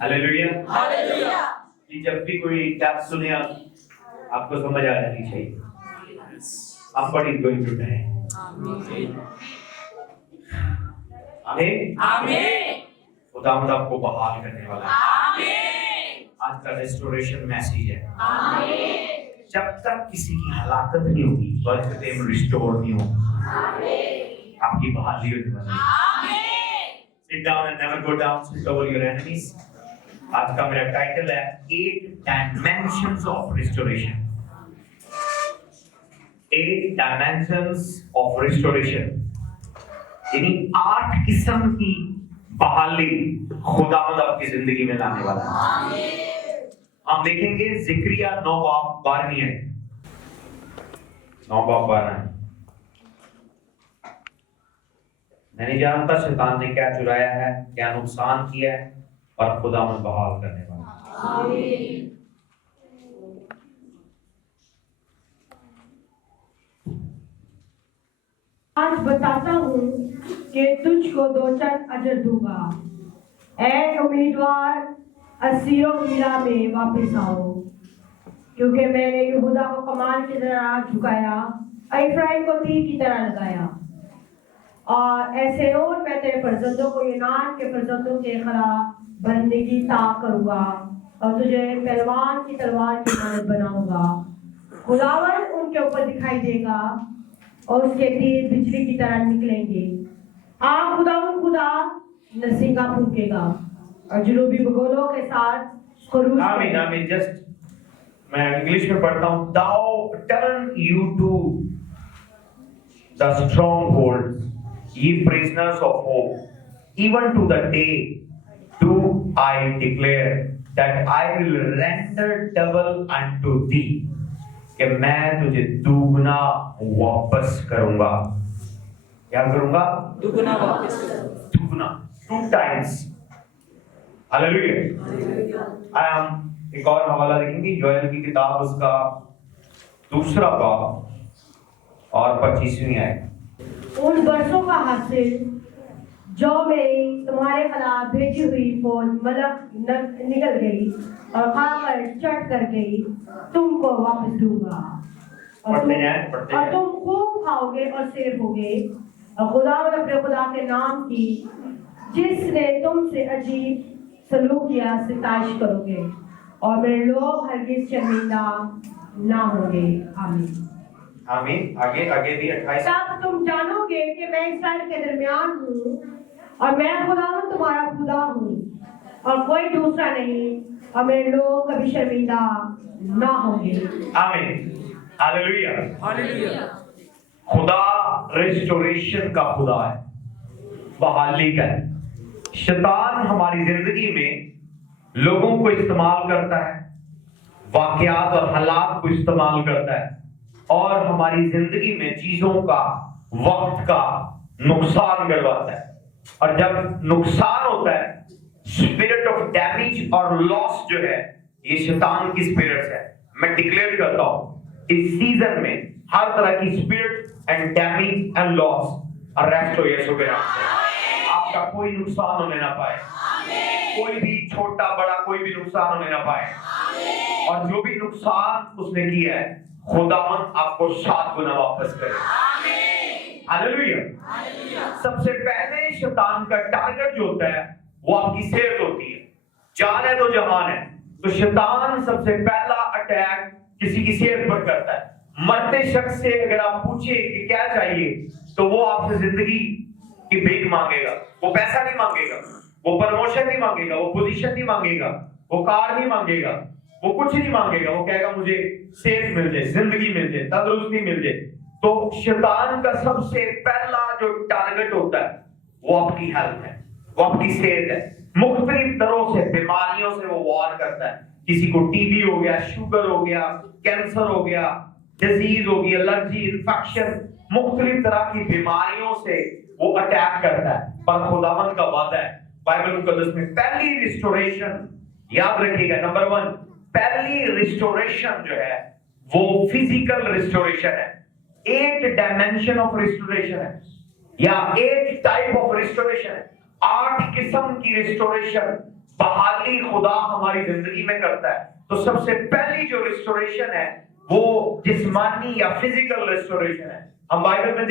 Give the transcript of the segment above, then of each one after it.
Hallelujah hallelujah. कि जब भी कोई टैप सुने आपको समझ आ जानी चाहिए आप what is going to do. आमीन आमीन। खुदावंद आपको बहाल करने वाला है। आमीन। आज का रेस्टोरेशन मैसेज है। आमीन। जब तक किसी की हलाकत नहीं होगी बर्थ टाइम रिस्टोर नहीं होगा। आमीन। आपकी बहाली होने वाली है। आमीन। Sit down and never go down, speak over your enemies. आज का मेरा टाइटल है 8 dimensions of restoration. 8 dimensions of restoration, यानी 8 किस्म की बहाली खुदावंद आपकी जिंदगी में लाने वाला है। हम देखेंगे जिक्रिया 9 बाब 12 है। 9 बाब 12। मैं नहीं जानता शैतान ने क्या चुराया है, क्या नुकसान किया है, पर खुदावंद बहाल करने वाला है। आमीन। आज बताता हूँ कि तुझको 2-4 अजर दूंगा। ऐ उम्मीदवार असीरों मीरा में वापस आओ, क्योंकि मैंने यहूदा को कमान की तरह झुकाया, इफ्राइम को तीर की तरह लगाया। और ऐसे और मैं तेरे फर्जंदों को यूनान के फर्जंदों के खिलाफ बंदगी ताक करूंगा और तुझे पहलवान की तलवार की मानद बनाऊंगा। खुदावंद उनके ऊपर दिखाई देगा और उसके तीर बिजली की तरह निकलेंगे। खुदावंद खुदा नरसिंगा फूंकेगा और जुनूबी बगोलों के साथ खरूज। आमीन आमीन। जस्ट मैं इंग्लिश में पढ़ता हूँ। Thou turn you to the strongholds, ye prisoners of hope, even to the day do I declare that I will render double unto thee, कि मैं तुझे दुगना वापस करूंगा। क्या करूंगा? दुगना वापस करूंगा। दुगना, 2 times। हालेलुया। हम एक और हवाला देखेंगे, योएल की किताब उसका 2 बाब और 25वीं आयत। उन बरसों का हासिल जो मेरी तुम्हारे खिलाफ भेजी हुई फौज मलक निकल गई और खाकर चट कर गई, तुमको वापस दूंगा और तुम खूब खाओगे और सेब होगे। और खुदावंद अपने खुदा के नाम की जिसने तुमसे अजीब सलूक किया सिताइश करोगे और मेरे लोग हरगिज शर्मिंदा ना होंगे। आमीन आमीन। आगे भी 28। तब तुम जानोगे कि मैं इस्राएल के दरमियान हूँ और मैं खुदावंद तुम्हारा खुदा हूँ और कोई दूसरा नहीं, और मेरे लोग कभी शर्मिंदा ना होंगे। आमीन हालेलुया हालेलुया। खुदा रेस्टोरेशन का खुदा है, बहाली का है। शैतान हमारी जिंदगी में लोगों को इस्तेमाल करता है, वाकयात और हालात को इस्तेमाल करता है और हमारी जिंदगी में चीजों का, वक्त का नुकसान करवाता है। और जब नुकसान होता है, स्पिरिट ऑफ डैमेज और लॉस जो है, ये शैतान की स्पिरिट है। मैं डिक्लेयर करता हूं इस सीजन में हर तरह की spirit and damage and loss arrest हो यीशु के नाम से। आपका कोई नुकसान होने ना पाए, कोई भी छोटा बड़ा कोई भी नुकसान होने ना पाए। और जो भी नुकसान उसने किया है, खुदावंद आपको 7 गुना वापस करे। हालेलुया। सबसे पहले शैतान का टारगेट जो होता है वो आपकी सेहत होती है। जान है तो जहान है, तो शैतान सबसे पहला अटैक किसी की सेहत पर करता है। मरते शख्स से अगर आप पूछे कि क्या चाहिए, तो वो आपसे जिंदगी की भीख मांगेगा। वो पैसा नहीं मांगेगा, वो प्रमोशन नहीं मांगेगा, वो पोजीशन नहीं मांगेगा, वो कार नहीं मांगेगा, वो कुछ नहीं मांगेगा। वो कहेगा मुझे सेहत मिल जाए, जिंदगी मिल जाए, तंदुरुस्ती मिल जाए। तो शैतान का सबसे पहला जो टारगेट होता है वो आपकी हेल्थ है, वो आपकी सेहत है। मुख्तलिफ तरह से बीमारियों से वो वार करता है। किसी को टीबी हो गया, शुगर हो गया, कैंसर हो गया, डिजीज हो गई, एलर्जी, इन्फेक्शन, मुख्तलिफ तरह की बीमारियों से वो अटैक करता है। पर खुदावंद का वादा है बाइबल मुकद्दस में, पहली रिस्टोरेशन याद रखिएगा, नंबर 1 पहली रिस्टोरेशन जो है वो फिजिकल रिस्टोरेशन है। 8 डायमेंशन ऑफ रिस्टोरेशन है या 8 टाइप ऑफ रिस्टोरेशन है। 8 किस्म की रिस्टोरेशन बहाली खुदा हमारी जिंदगी में करता है। तो सबसे पहली जो रिस्टोरेशन है वो जिस्मानी या फिजिकल रिस्टोरेशन है। हम बाइबल में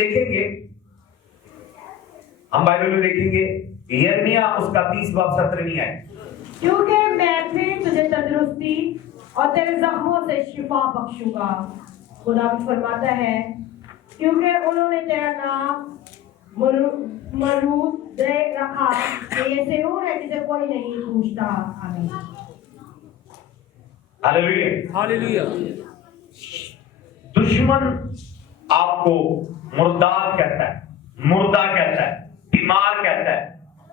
देखेंगे यिर्मयाह उसका 30-17 है। क्योंकि मैं फिर तुझे तंदुरुस्ती और तेरे जख्मों से शिफा बख्शूंगा। खुदा फरमाता है क्योंकि उन्होंने तेरा नाम मरूद रखा। ये सिरूर है जिसे कोई नहीं पूछता। आमीन। हालेलुया। हालेलुया। दुश्मन आपको मुर्दार कहता है, मुर्दा कहता है, बीमार कहता है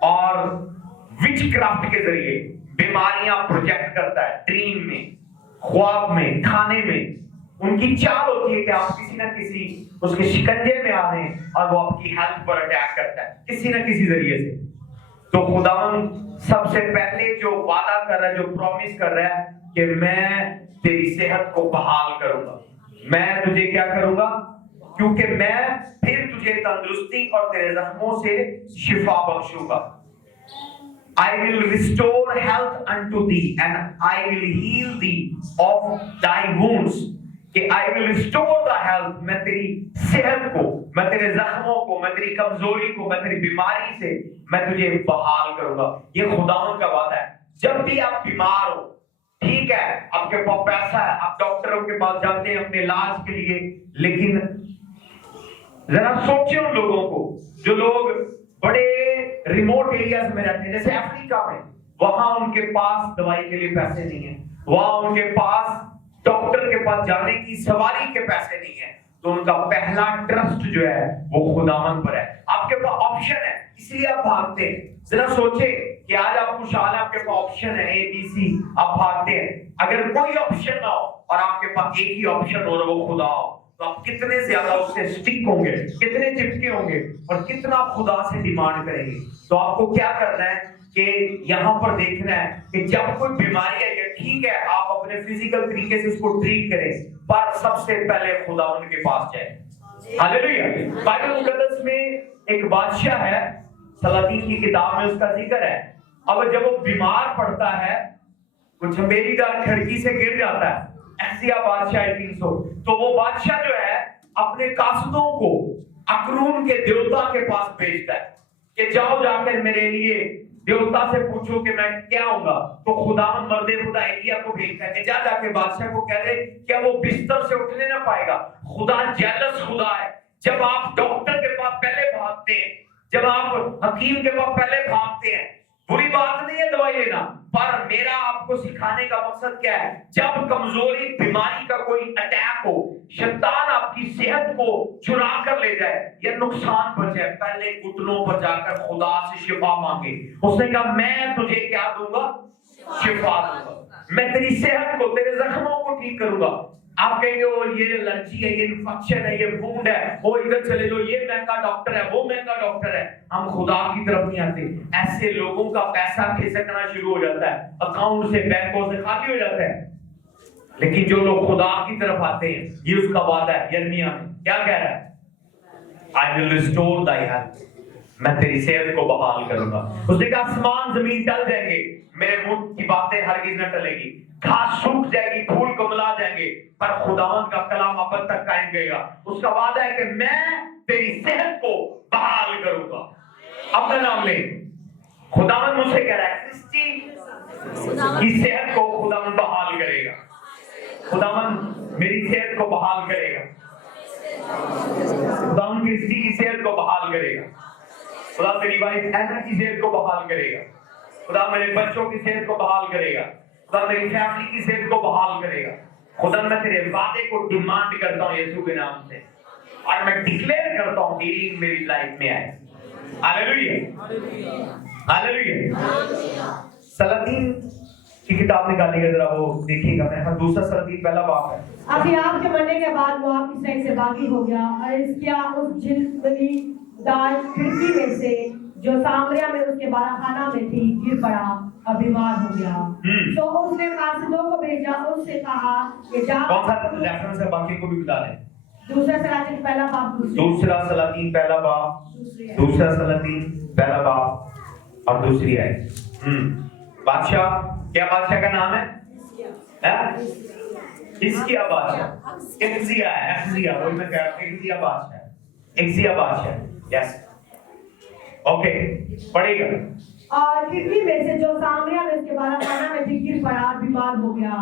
और विचक्राफ्ट के जरिए बीमारियां प्रोजेक्ट करता है। ड्रीम में, ख्वाब में, खाने में उनकी चाल होती है कि आप किसी ना किसी उसके शिकंजे में आ जाएं और वो आपकी हेल्थ पर अटैक करता है किसी ना किसी जरिए से। तो खुदावन सबसे पहले जो वादा कर रहा है, जो प्रॉमिस कर रहा है कि मैं तेरी सेहत को बहाल करूंगा, मैं तुझे क्या करूंगा, क्योंकि मैं फिर तुझे तंदुरुस्ती और तेरे जख्मों से शिफा बख्शूंगा। I will restore health unto thee and I will heal thee of thy wounds। कि I will restore the health, मैं तेरी सेहत को, मैं तेरे जख्मों को, मैं तेरी कमजोरी को, मैं तेरी बीमारी से मैं तुझे बहाल करूंगा। ये खुदावन का वादा है। जब भी आप बीमार हो, ठीक है, आपके पास पैसा है, आप डॉक्टरों के पास जाते हैं अपने इलाज के लिए, लेकिन जरा सोचिए उन लोगों को जो लोग बड़े रिमोट एरियाज में रहते हैं, जैसे अफ्रीका में, वहां उनके पास दवाई के लिए पैसे नहीं है, वहां उनके पास डॉक्टर के पास जाने की सवारी के पैसे नहीं है। तो उनका पहला ट्रस्ट जो है वो खुदावन पर है। आपके पास ऑप्शन है, इसलिए आप भागते हैं। जरा सोचे कि आज आप खुशहाल, आपके पास ऑप्शन है ABC, आप भागते हैं। अगर कोई ऑप्शन ना हो और आपके पास एक ही ऑप्शन हो, वो खुदा हो, तो आप कितने ज्यादा उससे स्टिक होंगे, कितने चिपके होंगे और कितना आप खुदा से डिमांड करेंगे। तो आपको क्या करना है कि यहाँ पर देखना है कि जब कोई बीमारी है, ठीक है, आप अपने फिजिकल तरीके से उसको ट्रीट करें, पर सबसे पहले खुदा उनके पास जाए। हालेलुया। बाइबल मुकद्दस में एक बादशाह है, सलातीन की किताब में उसका जिक्र है। अब जब वो बीमार पड़ता है, वो झमेलीदार खिड़की से गिर जाता है, एहसिया बादशाह 300, तो वो बादशाह जो है अपने कासदों को अकरून के देवता के पास भेजता है कि जाओ जाकर मेरे लिए देवता से पूछो कि मैं क्या होऊंगा। तो खुदावन मर्दे खुदा एलिया को भेजता है कि जा जाके बादशाह को कह दे क्या वो बिस्तर से उठने ना पाएगा। खुदा जेलस खुदा है। जब आप डॉक्टर के पास पहले भागते हैं, जब आप हकीम के पास पहले भागते हैं, बुरी बात नहीं है दवाई लेना, पर मेरा आपको सिखाने का मकसद क्या है, जब कमजोरी बीमारी का कोई अटैक हो, शैतान आपकी सेहत को चुरा कर ले जाए या नुकसान पर जाए, पहले घुटनों पर जाकर खुदा से शिफा मांगे। उसने कहा मैं तुझे क्या दूंगा, शिफा दूंगा, मैं तेरी सेहत को, तेरे जख्मों को ठीक करूंगा। आप कहेंगे वो ये एलर्जी है, ये इन्फेक्शन है, ये वुंड है, वो इधर चले जाओ, ये महंगा डॉक्टर है, वो महंगा डॉक्टर है। हम खुदा की तरफ नहीं आते। ऐसे लोगों का पैसा खिसकना शुरू हो जाता है, अकाउंट से, बैंकों से खाली हो जाता है। लेकिन जो लोग खुदा की तरफ आते हैं, ये उसका वादा है। यिर्मयाह में क्या कह रहा है, I will restore Dai health, मैं तेरी सेहत को बहाल करूंगा। उसने कहा आसमान जमीन टल जाएंगे, मेरे मुंह की बातें हरगिज न टलेगी, घास सूख जाएगी, फूल कुमला जाएंगे, पर खुदावंद का कलाम अब तक कायम रहेगा। उसका वादा है कि मैं तेरी सेहत को बहाल करूंगा। अपना नाम ले, खुदावंद मुझसे कह रहा है क्रिस्टी की सेहत को खुदावंद बहाल करेगा। खुदावंद मेरी सेहत को बहाल करेगा, खुदावंद क्रिस्टी की सेहत को बहाल करेगा, खुदा तेरी वाइफ एना की सेहत को बहाल करेगा, खुदा मेरे बच्चों की सेहत को बहाल करेगा, खुदा मेरी फैमिली की सेहत को बहाल करेगा। खुदा मैं तेरे वादे को डिमांड करता हूँ यीशु के नाम से, और मैं डिक्लेयर करता हूँ हीलिंग मेरी लाइफ में आए। Hallelujah, hallelujah. सलातीन की किताब निकालिएगा, जरा वो देखिएगा। मैं दूसरा सलातीन पहला बाप है। अखियाब के मरने के बाद मोआब की साइड से बागी हो गया और हिजकिय्याह उस झिलमिलीदार खिड़की में से जो सामरिया में उसके बाराखाना में थी गिर पड़ा और बीमार हो गया। तो उसने कासिदों को भेजा, उससे कहा कि जा। कौन सा रेफरेंस है, बाकी को भी बता दें। दूसरा सलातीन पहला बाब दूसरा सलातीन पहला बाब, दूसरा सलातीन पहला बाब और दूसरी आयत। बादशाह, क्या बादशाह का नाम है? हिजकिय्याह बादशाह। हिजकिय्याह है, हिजकिय्याह, वही मैं कह रहा हूं, हिजकिय्याह बादशाह, हिजकिय्याह बादशाह। यस, ओके, पढ़ेगा। और खिड़की में से जो सामरिया में उसके बालाखाना में गिर पड़ा, बीमार हो गया।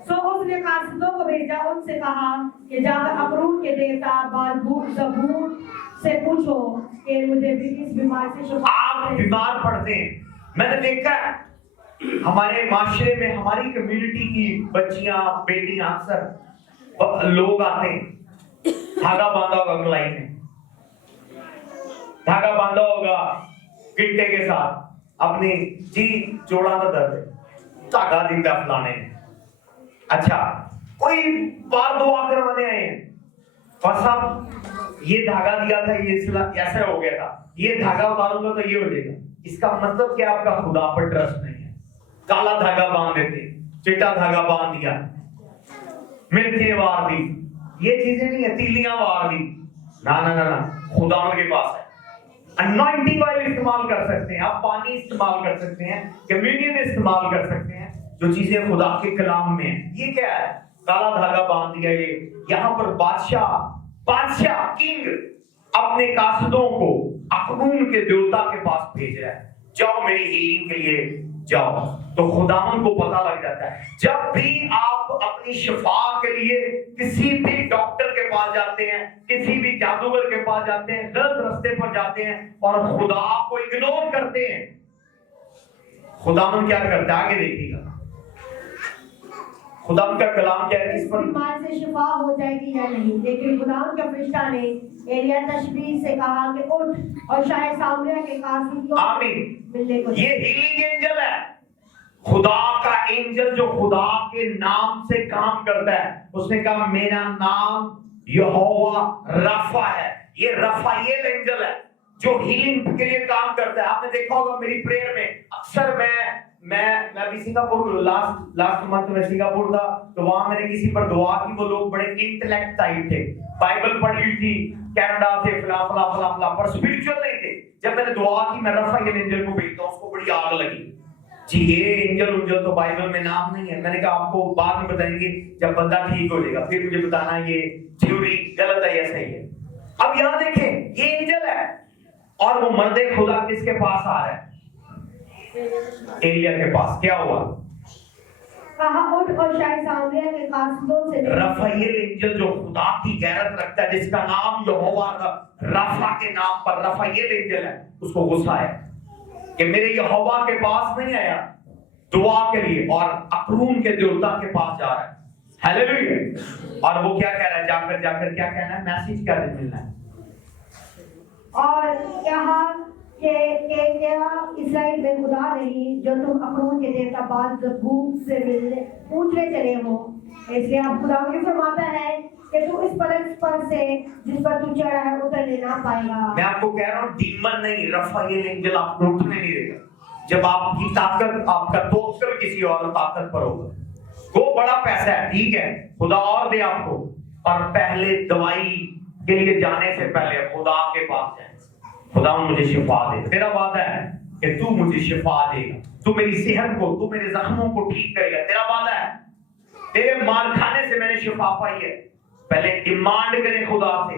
सो उसने कासिदों को भेजा, उनसे कहा कि जाकर अकरून के देवता बाल-ज़बूर से पूछो कि मुझे भी इस बीमारी से शिफा। आप बीमार पड़ते हैं, मैंने देखा है हमारे माशरे में, हमारी कम्युनिटी की बच्चियां, बेटियां, अक्सर लोग आते हैं, धागा बांधा होगा कलाई में, धागा बांधा होगा गिट्टे के साथ, अपनी जी जोड़ा का दर्द, धागा दिखता फलाने ने। अच्छा, कोई बार दुआ करवाने आए हैं, और साहब ये धागा दिया था, ये ऐसा हो गया था, ये धागा उतारूंगा तो ये हो जाएगा। इसका मतलब क्या आपका खुदा पर ट्रस्ट नहीं है। काला धागा बांध देते, चिट्टा धागा बांध दिया, मिर्चें वार दी, ये चीजें नहीं है, तीलियां वार दी, ना ना ना ना, खुदा के पास है। अनॉइंटिंग ऑयल इस्तेमाल कर सकते हैं आप, पानी इस्तेमाल कर सकते हैं, कम्युनियन इस्तेमाल कर सकते हैं, जो चीजें खुदा के कलाम में है। ये क्या है? काला धागा बांध दिया। ये यहाँ पर बादशाह किंग अपने कासिदों को अकरून के देवता के पास भेज रहा है, जाओ मेरी हीलिंग के लिए जाओ। तो खुदावन को पता लग जाता है, जब भी आप अपनी शिफा के लिए किसी भी डॉक्टर के पास जाते हैं, किसी भी जादूगर के पास जाते हैं, गलत रास्ते पर जाते हैं और खुदा को इग्नोर करते हैं, खुदावन क्या करता है? आगे देखिएगा, खुदावन का कलाम क्या है? इस बीमारी से शिफा हो जाएगी या नहीं। लेकिन खुदावन के फरिश्ता ने एलिय्याह तशबीह से कहा कि उठ और शायद सामरिया के कासिद आमीन। मिलने को। ये हीलिंग एंजल है, खुदा का एंजल जो खुदा के नाम से काम करता है। उसने कहा मेरा नाम यहोवा रफा है। ये रफाएल एंजल है जो हीलिंग के लिए काम करता है। आपने देखा होगा मेरी प्रेयर में अक्सर मैं भी सिंगापुर, लास्ट मंथ में सिंगापुर था, तो वहां मैंने किसी पर दुआ की, वो लोग बड़े इंटेलेक्ट टाइप थे, बाइबल पढ़ी हुई थी, कनाडा से फला फला फला फला, पर स्पिरिचुअल नहीं थे। जब मैंने दुआ की मैं रफाएल एंजल को भेजता हूं, उसको बड़ी आग लगी जी, ये एंजल तो बाइबल में नाम नहीं है। मैंने कहा आपको बाद में बताएंगे जब बंदा ठीक हो जाएगा, फिर मुझे बताना ये थ्योरी गलत है या सही है। अब यहां देखें, ये एंजल है और वो मर्दे खुदा किसके पास आ रहा है? एलिय्याह के पास। क्या हुआ? कहा उठ और शायद सामरिया के कासिदों से। रफाएल एंजल जो खुदा की गैरत रखता है, जिसका नाम यहोवा रफा के नाम पर रफाएल एंजल है, उसको गुस्सा है कि मेरे यहोवा के पास नहीं आया दुआ के लिए और अकरून के देवता के पास जा रहा है। हालेलुया। और वो क्या कह रहा है? जाकर क्या कहना है? मैसेज क्या मिलना है? और कहा कि इस्राएल में खुदा नहीं जो तुम अकरून के देवता बाल-ज़बूर से मिलने पूछने चले हो। इसलिए आप खुदा ये फरमाता है कि तू इस पर से जिस पर तू चढ़ा है उतरने ना पाएगा। मैं आपको कह रहा हूँ, डीमन नहीं, रफाएल एंजल आपको उठने नहीं देगा जब आपकी ताकत, आपका तवक्कुल किसी और ताकत पर होगा। वो बड़ा पैसा है, ठीक है, खुदा और दे आपको, और पहले दवाई के लिए जाने से पहले खुदा के पास जाए। खुदा मुझे शिफा दे। तेरा वादा है कि तू मुझे शिफा देगा, तू मेरी सेहत को, तू मेरे जख्मों को ठीक करेगा। तेरा वादा है, तेरे मार खाने से मैंने शिफा पाई है। पहले डिमांड करें खुदा से,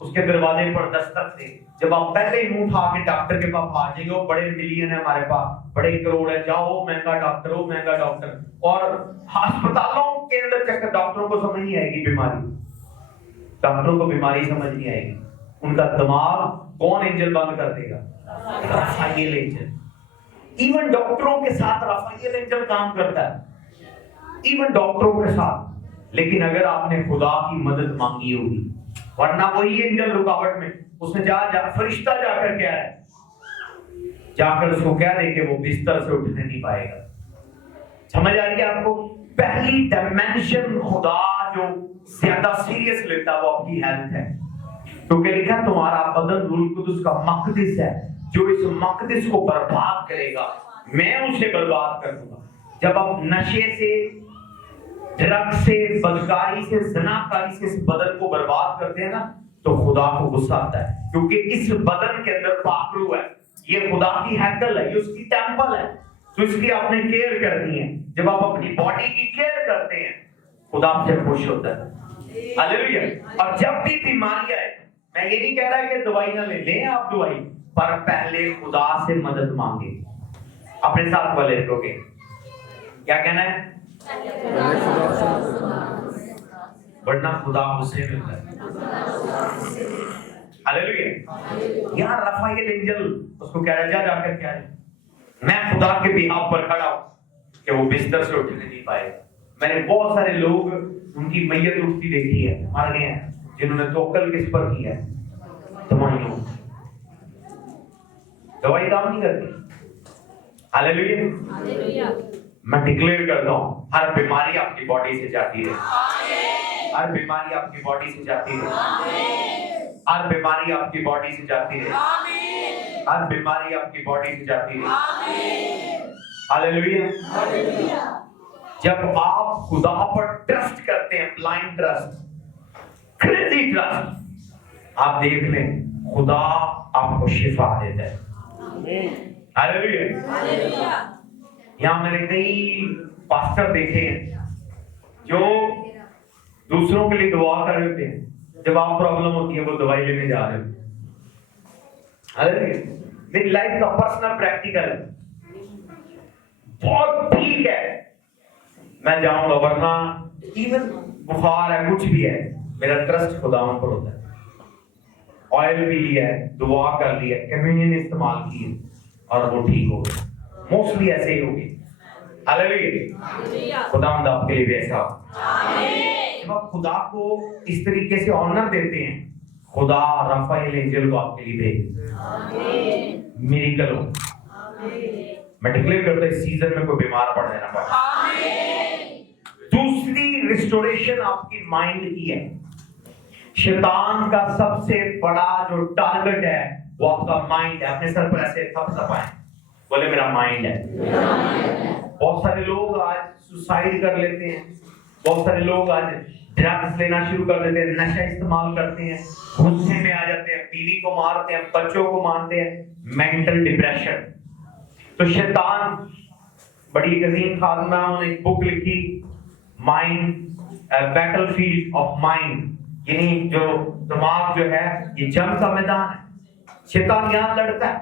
उसके दरवाजे पर दस्तक से। जब आप पहले ही मुंह उठा के डॉक्टर के पास आ जाएंगे, वो बड़े मिलियन है हमारे पास, बड़े करोड़ है, जाओ महंगा डॉक्टर, वो महंगा डॉक्टर, और अस्पतालों के अंदर चक्कर, डॉक्टरों को समझ नहीं आएगी बीमारी, डॉक्टरों को बीमारी समझ नहीं आएगी। उनका दिमाग कौन एंजल बंद कर देगा? Rafale angel. इवन डॉक्टरों के साथ रफाएल एंजल काम करता है, इवन डॉक्टरों के साथ। लेकिन अगर आपने खुदा की मदद मांगी होगी, वरना वही एंजल रुकावट में, उसने फरिश्ता जाकर क्या है, जाकर उसको कह दे कि वो बिस्तर से उठने नहीं पाएगा। समझ आ रही है आपको? पहली डायमेंशन खुदा जो ज्यादा सीरियस लेता है वो आपकी हेल्थ है, क्योंकि लिखा तुम्हारा बदन रूह कुदुस का मकदस है, जो इस मकदस को बर्बाद करेगा मैं उसे बर्बाद कर दूंगा। जब आप नशे से ड्रग से, बदकारी से, ज़नाकारी से इस बदन को बर्बाद करते हैं ना, तो खुदा को गुस्सा आता है, क्योंकि इस बदन के अंदर पाखरू है, ये खुदा की हैकल है, ये उसकी टेंपल है, तो इसकी आपने केयर करनी है। जब आप अपनी बॉडी की केयर करते हैं, खुदा आपसे खुश होता है। हालेलुया। और जब भी बीमारी आए, मैं ये नहीं कह रहा कि दवाई ना लें आप दवाई, पर पहले खुदा से मदद मांगे। अपने साथ वाले को के क्या कहना है, वरना खुदा मुझसे मिलता है। हालेलुया। यहाँ रफाएल एंजल उसको कह रहा है, जा जाकर क्या है, मैं खुदा के बिहाफ पर खड़ा हूं कि वो बिस्तर से उठने नहीं पाएगा। मैंने बहुत सारे लोग उनकी मैयत उठती देखी है, मर गए हैं, जिन्होंने तवक्कुल किस पर किया है, दवाइयों। दवाई काम नहीं करती। हालेलुया। मैं डिक्लेयर करता हूं, हर बीमारी आपकी बॉडी से जाती है, हर बीमारी आपकी बॉडी से जाती है, हर बीमारी आपकी बॉडी से जाती है, हर बीमारी आपकी बॉडी से जाती है। हालेलुया। जब आप खुदा पर ट्रस्ट करते हैं, ब्लाइंड ट्रस्ट, क्रेजी ट्रस्ट, आप देख लें खुदा आपको शिफा देता है। हालेलुया। यहाँ मैंने कई पास्टर देखे हैं जो दूसरों के लिए दुआ कर रहे होते हैं, जब आप प्रॉब्लम होती है वो दवाई लेने जा रहे हो। हालेलुया। मेरी लाइफ का पर्सनल प्रैक्टिकल बहुत ठीक है, मैं जाऊंगा, वरना इवन बुखार है, कुछ भी है, मेरा ट्रस्ट खुदावन पर होता है। ऑयल भी लिया है, दुआ कर लिया, कम्युनियन इस्तेमाल की है, और वो ठीक हो गया। मोस्टली ऐसे ही होगी। हालेलुया। खुदावंद आपके लिए भी ऐसा हो। आमीन। जब आप खुदा को इस तरीके से ऑनर देते हैं, खुदा रफाएल एंजल को आपके लिए भेजे। आमीन। मिरेकल हो। आमीन। मैं डिक्लेयर करता हूं इस सीजन में कोई बीमार पड़ने ना पाए। आमीन। दूसरी रिस्टोरेशन आपकी माइंड की है। शैतान का सबसे बड़ा जो टारगेट है वो आपका माइंड है। अपने सर पर ऐसे थपथपाएं, बोले मेरा माइंड है। बहुत सारे लोग आज सुसाइड कर लेते हैं, बहुत सारे लोग आज ड्रग्स लेना शुरू कर देते हैं, नशा इस्तेमाल करते हैं, गुस्से में आ जाते हैं, बीवी को मारते हैं, बच्चों को मारते हैं, मेंटल डिप्रेशन। तो शैतान, बड़ी अजीम खादिमा ने एक बुक लिखी, माइंड, बैटलफील्ड ऑफ माइंड, यानी जो दिमाग जो है ये जंग का मैदान है। शैतान यहाँ लड़ता है,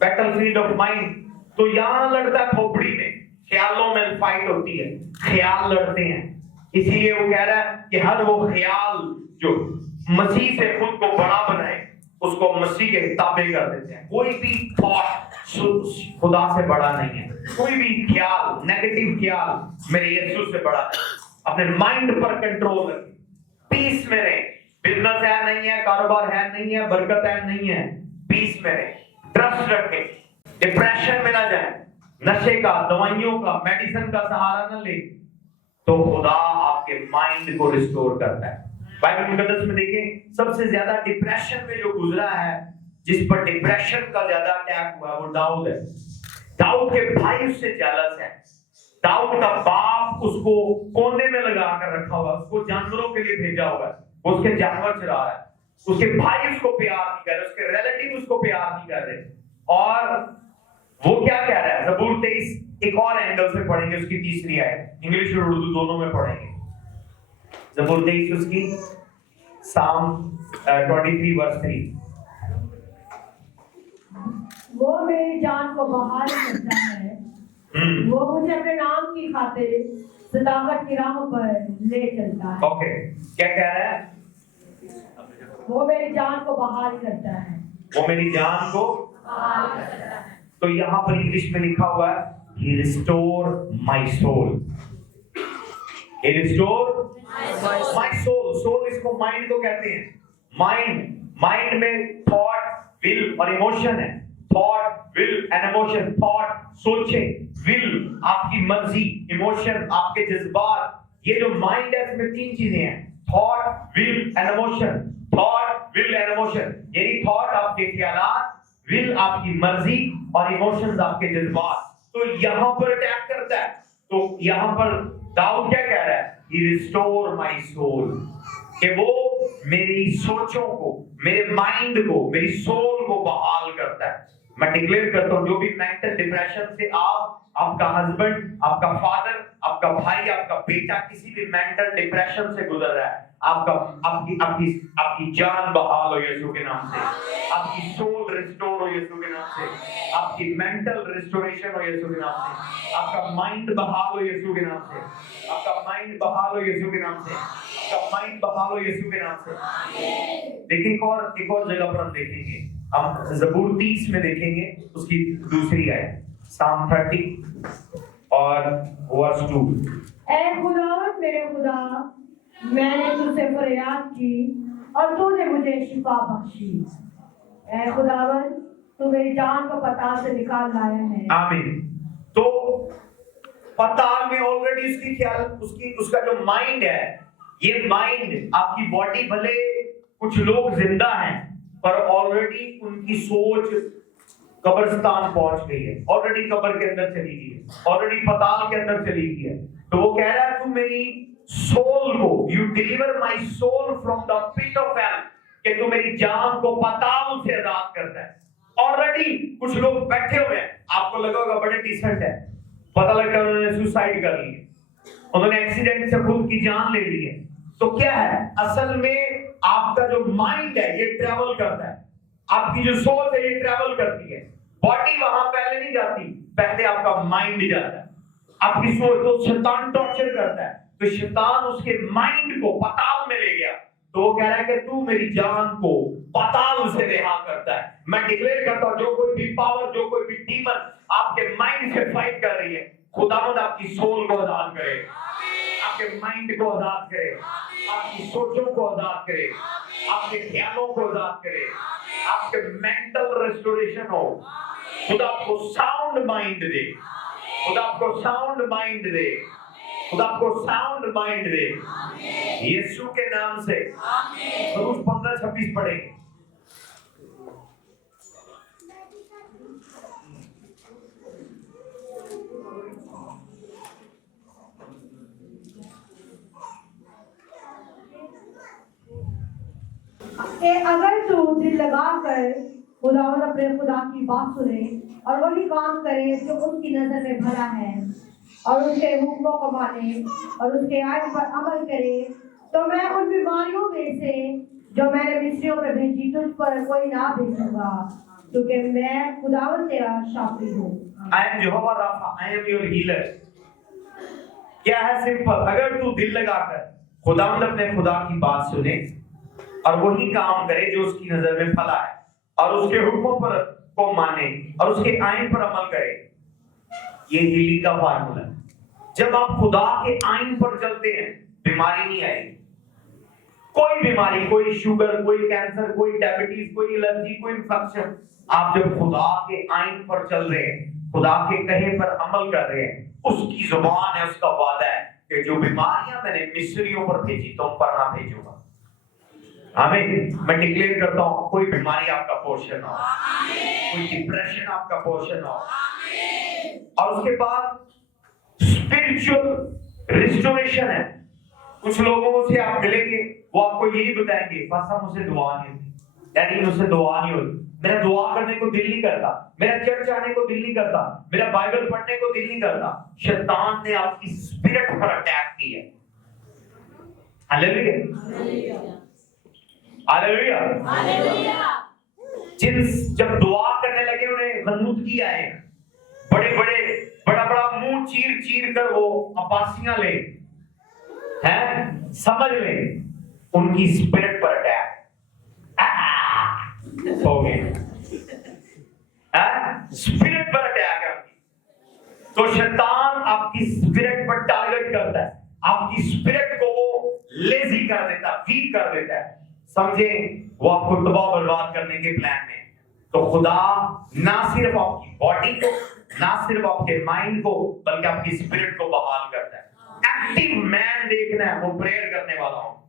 बैटलफील्ड ऑफ माइंड, तो यहाँ लड़ता है खोपड़ी में, ख्यालों में फाइट होती है, ख्याल लड़ते हैं। इसीलिए वो कह रहा है कि हर वो ख्याल जो मसीह से खुद को बड़ा बनाए, उसको मसीह के ताबे कर देते हैं। कोई भी थॉट खुदा से बड़ा नहीं है, कोई भी ख्याल, नेगेटिव ख्याल मेरे यीशु से बड़ा है। अपने माइंड पर कंट्रोल रखें, पीस में रहे। बिजनेस है नहीं है, कारोबार है नहीं है, बरकत है नहीं है, पीस में रहे, ट्रस्ट रखें, डिप्रेशन में ना जाए, नशे का, दवाइयों का, मेडिसिन का सहारा न ले, तो खुदा आपके माइंड को रिस्टोर करता है। बाइबल मुकद्दस में देखें, सबसे ज्यादा डिप्रेशन में जो गुजरा है, जिस पर डिप्रेशन का ज्यादा अटैक हुआ, वो दाऊद है। दाऊद के भाई उससे जेलस है। दाऊद का बाप उसको कोने में लगा कर रखा हुआ, उसको जानवरों के लिए भेजा हुआ है, उसके जानवर चरा रहा है, उसके भाई उसको प्यार नहीं कर रहे, उसके रिलेटिव उसको प्यार नहीं कर रहे। और वो क्या कह रहा है, ज़बूर 23 एक और एंगल से पढ़ेंगे, उसकी तीसरी आयत, इंग्लिश और उर्दू दोनों में पढ़ेंगे। ज़बूर 23 उसकी साम 23 वर्स 3। वो मेरी जान को बहाल करता है, वो मुझे अपने नाम की खातिर सदाकत की राह पर ले चलता है। ओके, क्या कह रहा है? वो मेरी जान को बहाल करता है, वो मेरी जान को बहाल करता है। तो यहाँ पर इंग्लिश में लिखा हुआ है, He restore my soul. He restore my soul. Soul इसको माइंड को कहते हैं। माइंड में थॉट, विल और इमोशन है। Thought, will and emotion. Thought सोचे, विल आपकी मर्जी, इमोशन आपके जज्बात। ये जो माइंड है इसमें तीन चीजें हैं, thought, will and emotion. Thought, will and emotion, यानी थॉट आपके ख्यालात, विल आपकी मर्जी और इमोशंस आपके जज्बात। तो यहां पर अटैक करता है। तो यहां पर दाऊद क्या कह रहा है? He restore my soul, कि वो मेरी सोचों को, मेरे माइंड को, मेरी सोल को बहाल करता है। मैं डिक्लेयर करता हूं, जो भी मेंटल डिप्रेशन से आपका हस्बैंड, आपका फादर, आपका भाई, आपका बेटा किसी भी मेंटल डिप्रेशन से गुजर रहा है, आपकी जान बहाल हो यीशु के नाम से, आपकी सोल रिस्टोर हो यीशु के नाम से, आपकी मेंटल रिस्टोरेशन हो यीशु के नाम से, आपका माइंड बहाल हो यीशु के नाम से, आपका माइंड बहाल हो यीशु के नाम से, आपका माइंड बहाल हो यीशु के नाम से। देखिए एक और जगह पर हम देखेंगे, हम ज़बूर 30 में देखेंगे, उसकी दूसरी आयत, साम 30 और वर्स 2। ऐ खुदावंद मेरे खुदा, मैंने तुझसे फरियाद की और तूने मुझे शिफा बख्शी। ऐ खुदावंद, तू मेरी जान को पताल से निकाल लाया है। आमीन। तो पताल में ऑलरेडी उसका जो माइंड है, ये माइंड, आपकी बॉडी, भले कुछ लोग जिंदा हैं पर ऑलरेडी उनकी सोच कब्रिस्तान पहुंच गई है, ऑलरेडी कब्र के अंदर चली गई है, ऑलरेडी पताल के अंदर चली गई है। तो वो कह रहा है, तू मेरी सोल को, you deliver my soul from the pit of hell, कि तू मेरी जान को पताल से आजाद करता है। ऑलरेडी कुछ लोग बैठे हुए हैं, आपको लगा होगा बड़े डिसेंट है, पता लगता है उन्होंने सुसाइड कर ली है, उन्होंने एक्सीडेंट से खुद की जान ले ली है। तो क्या है, असल में आपका जो माइंड है ये ट्रैवल करता है, आपकी जो सोच है ये ट्रैवल करती है। बॉडी वहां पहले नहीं जाती, पहले आपका माइंड जाता है, आपकी सोच। तो शैतान टॉर्चर करता है, तो शैतान उसके माइंड को पताल में ले गया। तो वो कह रहा है कि तू मेरी जान को पताल से रिहा करता है। मैं डिक्लेयर करता हूं, जो कोई भी पावर, जो कोई भी डीमन आपके माइंड से फाइट कर रही है, खुदावंद आपकी सोल को आजाद करे, आपके माइंड को आजाद करे, आपकी सोचों को आजाद करे, आपके ख्यालों को आजाद करे, आपके मेंटल रेस्टोरेशन हो। खुदा आपको साउंड माइंड दे, खुदा आपको साउंड माइंड दे, खुदा आपको साउंड माइंड दे, यीशु के नाम से। रोज 15-26 पढ़ेंगे। अगर तू दिल लगाकर खुदावंद अपने खुदा की बात सुने और वही काम करे जो उसकी नजर में भला है, और उसके हुक्मों को माने और उसके आयत पर अमल करे, तो मैं उन बीमारियों में से जो मैंने मिस्रियों पर भेजी तुझ पर कोई ना भेजूंगा, क्योंकि मैं खुदावंद तेरा शाफी हूँ। I am Jehovah Rapha, I am your healer। क्या है? सिंपल। अगर तू दिल लगाकर खुदावंद अपने खुदा की बात सुने और वही काम करे जो उसकी नजर में भला है, और उसके हुक्मों पर को माने और उसके आइन पर अमल करे, ये हीलिंग का फार्मूला है। जब आप खुदा के आइन पर चलते हैं, बीमारी नहीं आएगी। कोई बीमारी, कोई शुगर, कोई कैंसर, कोई डायबिटीज, कोई एलर्जी, कोई इंफेक्शन, आप जब खुदा के आइन पर चल रहे हैं, खुदा के कहे पर अमल कर रहे हैं, उसकी जुबान है, उसका वादा है कि जो बीमारियां मैंने मिस्रियों पर भेजी तुम पर ना भेजूंगा। आमीन। मैं डिक्लेयर करता हूं, कोई बीमारी आपका पोर्शन ना हो, कोई डिप्रेशन आपका पोर्शन ना हो। और उसके बाद स्पिरिचुअल रिस्टोरेशन है। कुछ लोगों से आप मिलेंगे, वो आपको यही बताएंगे, पासा मुझसे दुआ नहीं होती, डैडी मुझसे दुआ नहीं होती, मेरा दुआ करने को दिल नहीं करता, मेरा चर्च आने को दिल नहीं करता, मेरा बाइबल पढ़ने को दिल नहीं करता। शैतान ने आपकी स्पिरिट पर अटैक किया। Hallelujah, hallelujah, hallelujah. जब दुआ करने लगे, उन्हें गन्नुदगी आए, बड़ा मुंह चीर कर वो अपासियां ले, हैं, समझ ले, उनकी स्पिरिट पर अटैक हो गए, स्पिरिट पर अटैक है। तो शैतान आपकी स्पिरिट पर टारगेट करता है, आपकी स्पिरिट को वो लेजी कर देता है, वीक कर देता है। समझे, वो आपको तबाह बर्बाद करने के प्लान में। तो खुदा ना सिर्फ आपकी बॉडी को, ना सिर्फ आपके माइंड को, बल्कि आपकी स्पिरिट को बहाल करता है। एक्टिव मैन देखना है, वो प्रेयर करने वाला होगा,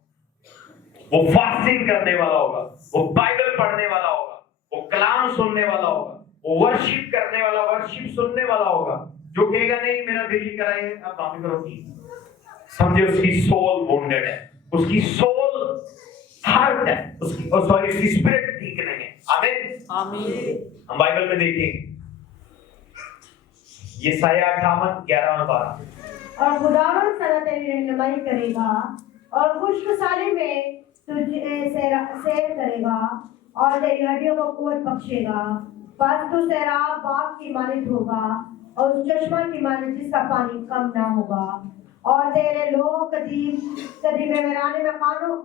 वो फास्टिंग करने वाला होगा, वो बाइबल पढ़ने वाला होगा, वो कलाम सुनने वाला होगा, वो वर्शिप करने वाला, वर्शिप सुनने वाला होगा, जो कहेगा नहीं मेरा दिल नहीं कराइए, आप काम करो की समझे उसकी सोल वुंडेड है, उसकी सोल हर्ट है, उसकी उसकी स्पिरिट ठीक नहीं है। आमीन आमीन। हम बाइबल में देखेंगे यशायाह 58:11 और 12। और खुदावंद सदा तेरी रहनुमाई करेगा और खुशखुशाली में तुझे सैर करेगा और तेरी हड्डियों को कुव्वत बख्शेगा। बस तू सैराब बाग की मानित होगा और उस चश्मा की मानित जिसका पानी कम ना होगा। और तेरे लोग कदीम वीराने मकानों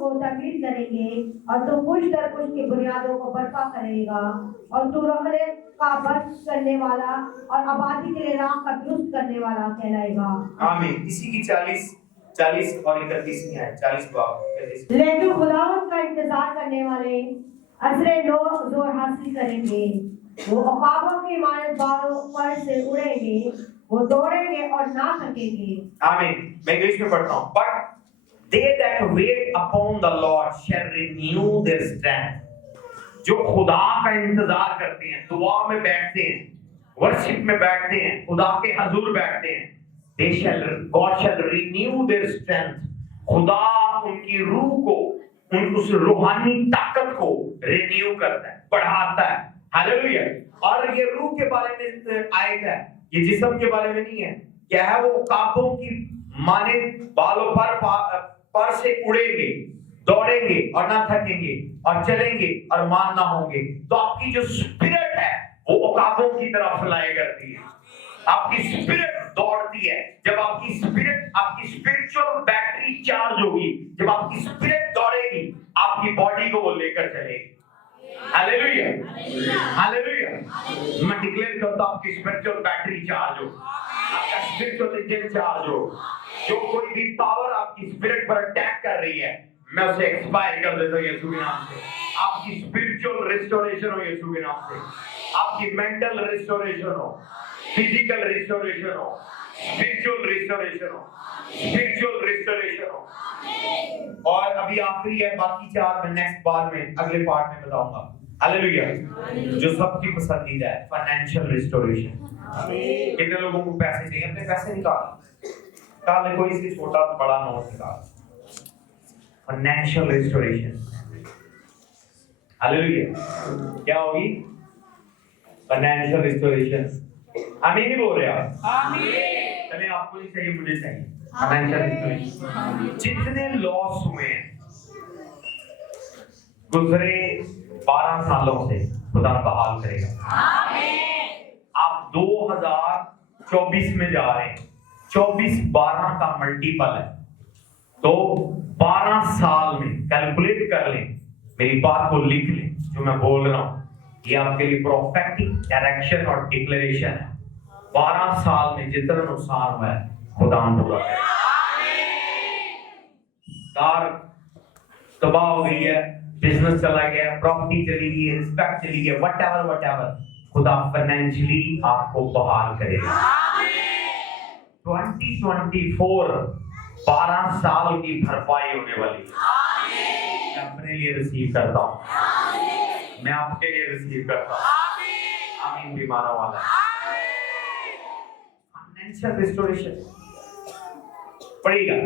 को तमीर करेंगे और तू कुछ दर कुछ की बुनियादों को बर्पा करेगा और तू रखने का बर्फ करने वाला और आबादी के लिए राह का दुरुस्त करने वाला कहलाएगा। आमीन। इसी की 40 और 31 में है। 40 बाब लेकिन खुदावंद का इंतजार करने वाले असरे जोर हासिल करेंगे, वो अकाबों की मानद बालों पर से उड़ेंगे, वो दौड़ेंगे और ना थकेंगे। आमीन। मैं इंग्लिश में पढ़ता हूँ। But they that wait upon the Lord shall renew their strength। जो खुदा का इंतजार करते हैं, दुआ में बैठते हैं, वर्शिप में बैठते हैं, खुदा के हजूर बैठते हैं, God shall renew their strength। खुदा उनकी रूह को, उस रूहानी ताकत को रिन्यू करता है, बढ़ाता है। हालेलुया। और ये रूह के बारे में आयत है, ये जिस्म के बारे में नहीं है। क्या है? वो काबों की माने बालों पर से उड़ेंगे, दौड़ेंगे और ना थकेंगे और चलेंगे और मान ना होंगे। तो आपकी जो स्पिरिट है वो उकाबों की तरह फ्लाई करती है। आपकी स्पिरिट दौड़ती है। जब आपकी स्पिरिचुअल बैटरी चार्ज होगी, जब आपकी स्पिरिट दौड़ेगी, आपकी बॉडी को वो लेकर चलेगी। Hallelujah hallelujah. मैं डिक्लेयर करता हूं आपकी स्पिरिचुअल बैटरी चार्ज हो, आपका स्पिरिचुअल इंजन चार्ज हो। जो कोई भी पावर आपकी स्पिरिट पर अटैक कर रही है, मैं उसे एक्सपायर कर देता हूं यीशु के नाम से। आपकी स्पिरिचुअल रिस्टोरेशन हो यीशु के नाम से। आपकी मेंटल रिस्टोरेशन हो, फिजिकल रिस्टोरेशन हो, स्पिरिचुअल रिस्टोरेशन हो, स्पिरिचुअल रिस्टोरेशन हो। और अभी आखिरी है, बाकी 4 मैं नेक्स्ट बार में अगले पार्ट में बताऊंगा। हालेलुया। जो सबकी पसंदीदा है, फाइनेंशियल रिस्टोरेशन। कितने लोगों को पैसे चाहिए? अपने पैसे निकाल कोई सी छोटा बड़ा नोट निकाल। Financial restoration. हालेलुया। क्या होगी? Financial restoration. आमीन नहीं बोल रहे आप? आमीन। चलिए, आपको नहीं चाहिए, मुझे चाहिए फाइनेंशियल रिस्टोरेशन। जितने लॉस हुए गुजरे 12 सालों से खुदा बहाल करेगा। आमीन। आप 2024 में जा रहे हैं, 24-12 का मल्टीपल है, तो 12 साल में कैलकुलेट कर लें, मेरी बात को लिख लें। जो मैं बोल रहा हूं ये आपके लिए प्रोफेटिक डायरेक्शन और डिक्लेरेशन है। 12 साल में जितना नुकसान हुआ है खुदा पूरा करेगा। कार तबाह हो गई है, बिजनेस चला गया, प्रॉपर्टी चली गई, रिस्पेक्ट चली गई, व्हाटएवर खुदा फाइनेंशियली आपको बहाल करेगा। 2024 12 साल की भरपाई होने वाली है। मैं अपने लिए रिसीव करता हूँ, मैं आपके लिए रिसीव करता हूँ। आमीन। बीमारों वाला फाइनेंशियल रिस्टोरेशन पड़ेगा।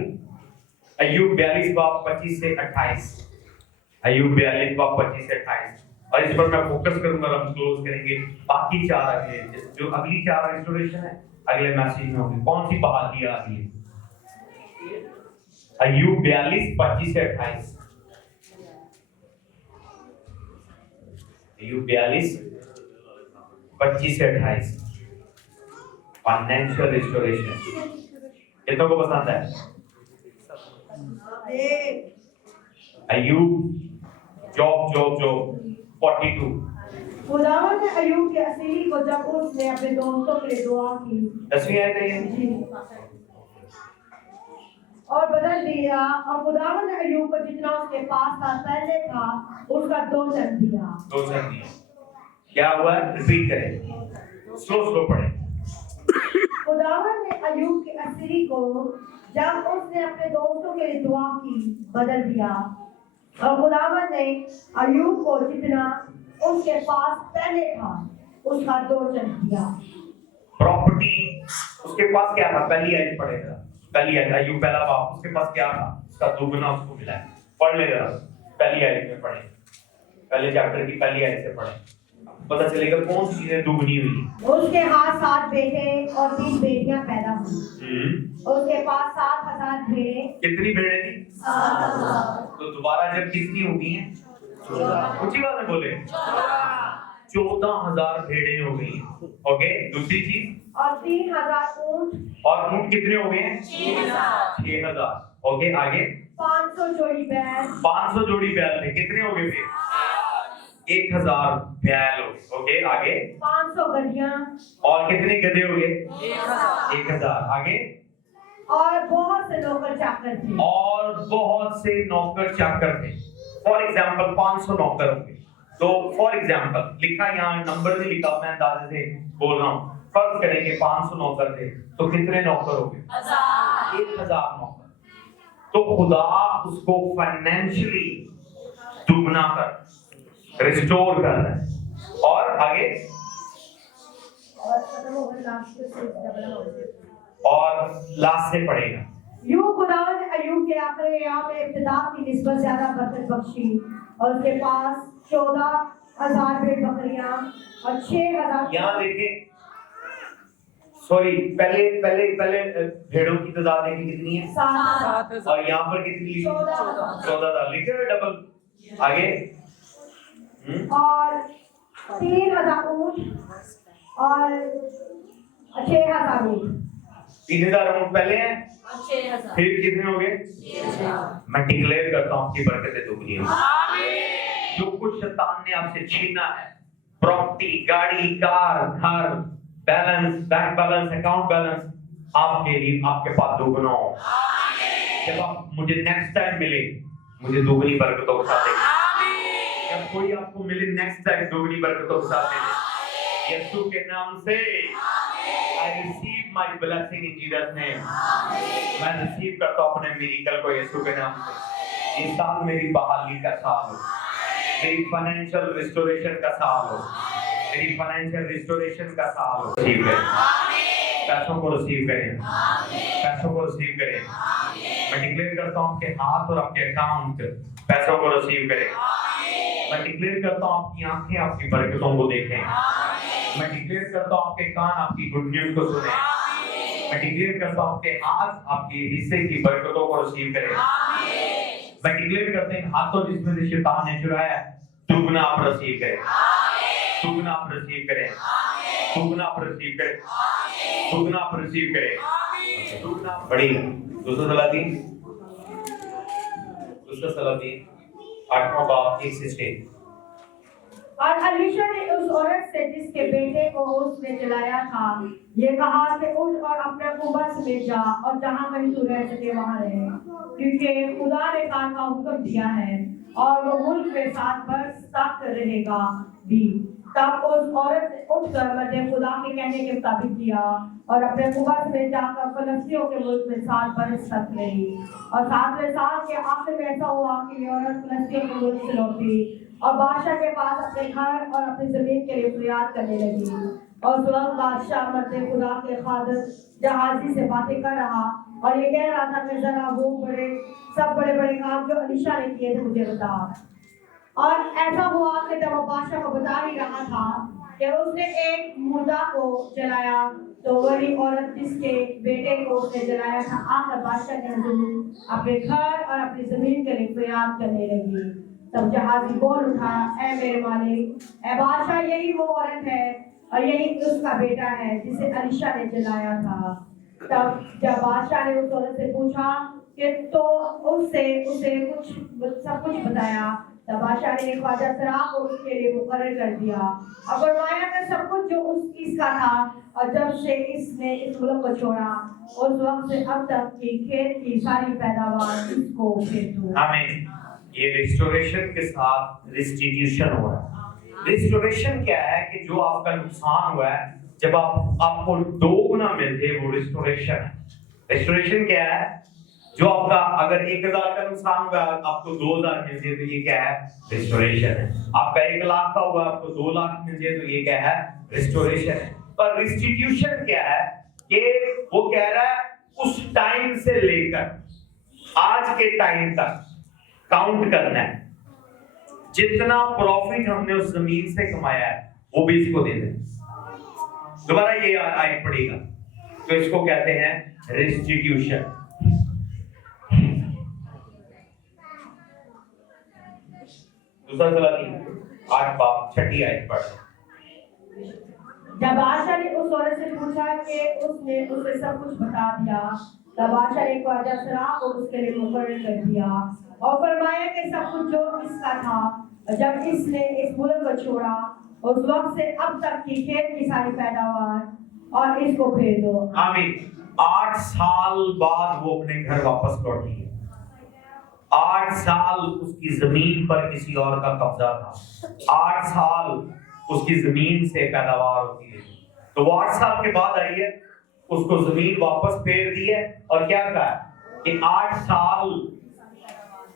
अय्यूब 42 बाब 25 से 28। अय्यूब 42 बाब 25 से 28। और इस पर मैं फोकस करूंगा, हम क्लोज करेंगे। बाकी 4 अगले, जो अगली 4 रिस्टोरेशन है अगले मैसेज में होगी। कौन सी बहाली आ रही है? अय्यूब 42 25 से 28। अय्यूब 42 25 से 28। फाइनेंशियल रिस्टोरेशन कितनों को पसंद है? अय्यूब जॉब 42। खुदावंद ने अय्यूब के असीरी को जब उसने अपने दोस्तों के लिए दुआ की, 10वीं आयत है और बदल दिया, और खुदावंद ने अय्यूब को जितना उसके पास था पहले था उसका 2 चंद दिया। क्या हुआ? रिपीट करें, स्लो पढ़ें। खुदावंद ने अय्यूब के असीरी को जब उसने अपने दोस्तों के लिए दुआ की बदल दिया, और खुदावंद ने अय्यूब को जितना उसके पास पहले था उसका 2 चंद दिया। प्रॉपर्टी उसके पास क्या था? पहली आयत पढ़ेगा। पहली आयत, अय्यूब पहला बाप, उसके पास क्या था, उसका दुगना उसको मिला है। पढ़ ले जरा, पहली आयत में पढ़े, पहले चैप्टर की पहली आयत से पढ़े, पता चलेगा कौन सी चीजें दुगनी हुई। उसके हाथ 7 बेटे और 3 बेटियां पैदा हुई। उसके पास 7,000 भेड़ें। कितनी भेड़ें थी? 7,000। तो दोबारा जब कितनी होगी हैं? 14। ऊंची बात में बोले, 14,000 भेड़ें हो गई हैं। ओके, दूसरी चीज, और 3,000 ऊंट। और ऊंट कितने हो गए हैं? 6,000। ओके, आगे 500 जोड़ी बैल। 500 जोड़ी बैल थे, कितने हो गए फिर? 1,000 बैल हो गए। ओके, आगे 500 गधियां। और कितने गधे हो गए? 1,000। आगे और बहुत से नौकर चाकर थे। और बहुत से नौकर चाकर थे। फॉर एग्जाम्पल 500 नौकर होंगे। तो फॉर एग्जाम्पल लिखा, यहाँ नंबर नहीं लिखा, मैं अंदाजे से बोल रहा हूँ। फर्ज करेंगे 500 नौकर थे, तो कितने नौकर हो गए? 1,000 नौकर। तो खुदा उसको फाइनेंशियली दुगना कर रिस्टोर कर रहा है। और आगे और लास्ट से पढ़ेगा। यूं खुदावंद ने अय्यूब के आखिरी अय्याम में इब्तिदा की निस्बत ज्यादा बरकत बख्शी और उसके पास 14,000 भेड़ बकरियां और 6,000। यहाँ देखें, सॉरी, पहले पहले पहले भेड़ों की तादाद देखिए कितनी है? 7,000। और यहाँ पर कितनी लिखी? 14,000 लिखे हुए डबल। आगे और 3,000 ऊंट और 6,000 ऊंट। 3,000 ऊंट पहले हैं, 6,000। फिर कितने हो गए? 6,000। मैं डिक्लेयर करता हूँ आपकी बरकतें दुगनी होंगी। जो कुछ शैतान ने आपसे छीना है, प्रॉपर्टी, गाड़ी, कार, घर, balance, bank balance, account balance, आपके लिए आपके पास दुगना हो। जब आप मुझे नेक्स्ट टाइम मिले, मुझे दुगनी बरकतों के साथ देंगे। जब कोई आपको मिले नेक्स्ट टाइम, दुगनी बरकतों के साथ देंगे। यीशु के नाम से I receive my blessing in Jesus name। मैं रिसीव करता हूँ अपने मिरेकल को यीशु के नाम से। ये साल मेरी बहाली का साल हो, मेरी फाइनेंशियल रिस्टोरेशन का साल हो, मेरी फाइनेंशियल रिस्टोरेशन का साल हो। रिसीव करें, पैसों को रिसीव करें, पैसों को रिसीव करें। मैं डिक्लेयर करता हूँ आपके हाथ और आपके अकाउंट पैसों को रिसीव करें। मैं डिक्लेयर करता हूँ आपकी आंखें आपकी बरकतों को देखें। मैं डिक्लेयर करता हूँ आपके कान आपकी गुड न्यूज को सुने। मैं डिक्लेयर करता हूँ आपके हाथ आपके हिस्से की बरकतों को रिसीव करें। मैं डिक्लेयर करते हैं हाथों जिसमें से शैतान ने चुराया, दुगना आप रिसीव करें, दुगना आप रिसीव करें, दुगना आप रिसीव करें, दुगना आप रिसीव करें, दुगना बढ़ेगा। दूसरा सलातीन 8वां बाब 1 से 6। और अलीशा ने उस औरत से जिसके बेटे को उसने जलाया था ये कहा कि उठ और अपने कुबा समेत जा और जहाँ कहीं तू रह सके वहाँ रहे, क्योंकि खुदा ने कान का हुक्म दिया है और वो मुल्क में 7 बरस तक रहेगा भी। तब उस औरत ने उठकर मर्द खुदा के कहने के मुताबिक किया और अपने कुबा समेत जाकर फलस्तियों के मुल्क में 7 बरस तक रही। और 7वें साल के आखिर में ऐसा हुआ कि ये औरत फलस्तियों के मुल्क से लौटी और बादशाह के पास अपने घर और अपनी जमीन के लिए फरियाद करने लगी। और उस वक्त बादशाह मर्द खुदा के खादर जहाजी से बातें कर रहा और ये कह रहा था कि जरा वो बड़े बड़े काम जो अलीशा ने किए थे मुझे बता। और ऐसा हुआ कि जब वो बादशाह को बता ही रहा था कि उसने एक मुर्दा को जलाया, तो वही औरत जिसके बेटे को उसने जलाया था आकर बादशाह के नजदीक अपने घर और अपनी जमीन के लिए फरियाद करने लगी। तब जहाजी बोल उठा, ऐ मेरे मालिक, ऐ बादशाह, यही वो औरत है और यही उसका बेटा है जिसे अलीशा ने जलाया था। तब जब बादशाह ने उस औरत से पूछा कि तो उसे सब कुछ बताया, तब बादशाह ने ख्वाजा सरा को उसके लिए मुकर्रर कर दिया और फरमाया कि सब कुछ जो इसका था और जब से इसने इस मुल्क को छोड़ा उस वक्त से अब तक की खेत की सारी पैदावार इसको भेज दो। आमीन। ये रिस्टोरेशन के साथ रिस्टिट्यूशन हो रहा है। रिस्टोरेशन क्या है कि जो आपका नुकसान हुआ है, जब आपको दोगुना मिलते, वो रिस्टोरेशन है। रिस्टोरेशन क्या है? जो आपका अगर 1,000 का नुकसान हुआ आपको 2,000 मिल जाए तो ये क्या है? रिस्टोरेशन है। आपका 1 लाख का हुआ आपको 2 लाख मिल जाए तो ये क्या है? रिस्टोरेशन है। पर रिस्टिट्यूशन क्या है? कि वो कह रहा है उस टाइम से लेकर आज के टाइम तक काउंट करना है। जितना प्रॉफिट हमने उस जमीन से कमाया है वो भी इसको दे दें। दोबारा ये आयत पड़ेगा तो इसको कहते हैं रेस्टिट्यूशन। दूसरा सलाती 8 बाब 6 आयत पढ़। जब बादशाह ने उस औरत से पूछा कि उसने उसे सब कुछ बता दिया, तब बादशाह ने एक ख्वाजा शराब और उसके लिए मुकर्रर कर दिया और फरमाया कि सब कुछ जो इसका था, जब इसने इस मुल्क को छोड़ा उस वक्त से अब तक की खेत की सारी पैदावार और इसको भेज दो। आमीन। 8 साल बाद वो अपने घर वापस लौटी है। 8 साल उसकी जमीन पर किसी और का कब्जा था। 8 साल उसकी जमीन से पैदावार होती है। तो वो 8 साल के बाद आई है, उसको जमीन वापस फेर दी है और क्या कहा कि 8 साल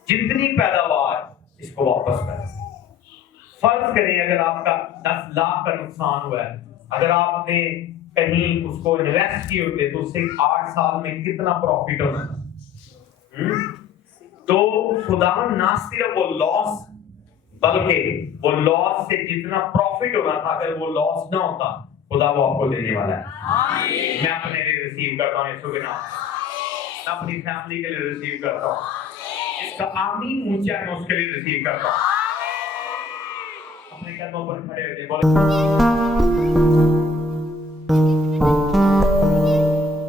जितनी पैदावार इसको वापस कर। फर्ज करें अगर आपका 10 लाख का नुकसान हुआ है, अगर आपने कहीं उसको इन्वेस्ट किए होते तो उससे 8 साल में कितना प्रॉफिट होना था। तो खुदा ना सिर्फ वो लॉस बल्कि वो लॉस से जितना प्रॉफिट होना था, अगर वो लॉस ना होता खुदा वो आपको देने वाला है। मैं अपने लिए रिसीव करता हूँ यीशु के नाम, मैं अपनी फैमिली के लिए रिसीव करता हूँ। इसका आमीन ऊंचा मैं उसके लिए रिसीव करता हूँ। अपने कदमों पर खड़े होते बोले